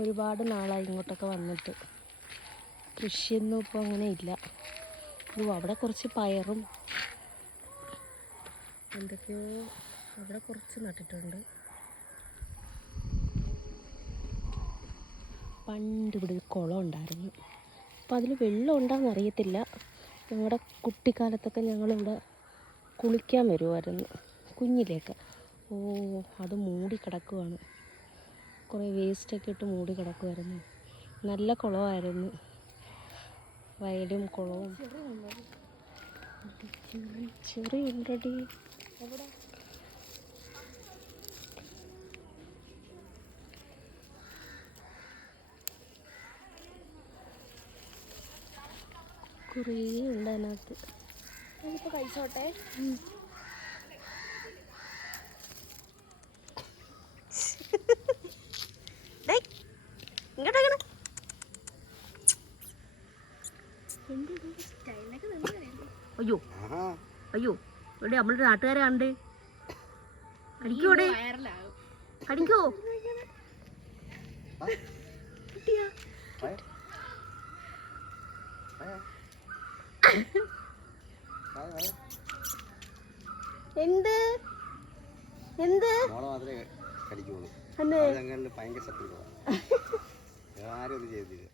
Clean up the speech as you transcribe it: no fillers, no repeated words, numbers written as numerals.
ഒരുപാട് നാളായി ഇങ്ങോട്ടൊക്കെ വന്നിട്ട്. കൃഷിയൊന്നും ഇപ്പോൾ അങ്ങനെ ഇല്ല. അവിടെ കുറച്ച് പയറും എന്തൊക്കെയോ അവിടെ കുറച്ച് നട്ടിട്ടുണ്ട്. പണ്ട് ഇവിടെ ഒരു കുളം ഉണ്ടായിരുന്നു. അപ്പോൾ അതിൽ വെള്ളം ഉണ്ടാകുന്ന അറിയത്തില്ല. ഞങ്ങളുടെ കുട്ടിക്കാലത്തൊക്കെ ഞങ്ങളിവിടെ കുളിക്കാൻ വരുമായിരുന്നു കുഞ്ഞിലേക്ക്. അത് മൂടി കിടക്കുവാണ്. കുറേ വേസ്റ്റൊക്കെ ഇട്ട് മൂടി കിടക്കുമായിരുന്നു. നല്ല കുളമായിരുന്നു. വയലും കുളവും. ചെറിയുണ്ടടി എവിടെ? കുറേ ഉണ്ട് അതിനകത്ത്. ഞാനിപ്പോൾ കഴിച്ചോട്ടെ. അയ്യോ അയ്യോ ഇവിടെ നമ്മളുടെ നാട്ടുകാരെ കണ്ട് അടിക്കോടെ അടിക്കോ? എന്ത് എന്ത് മാത്രമേ കടിക്കുള്ളൂ. ഭയങ്കര ശത്രുക്കളാണ്. ആരും ഒന്നും ചെയ്തില്ല.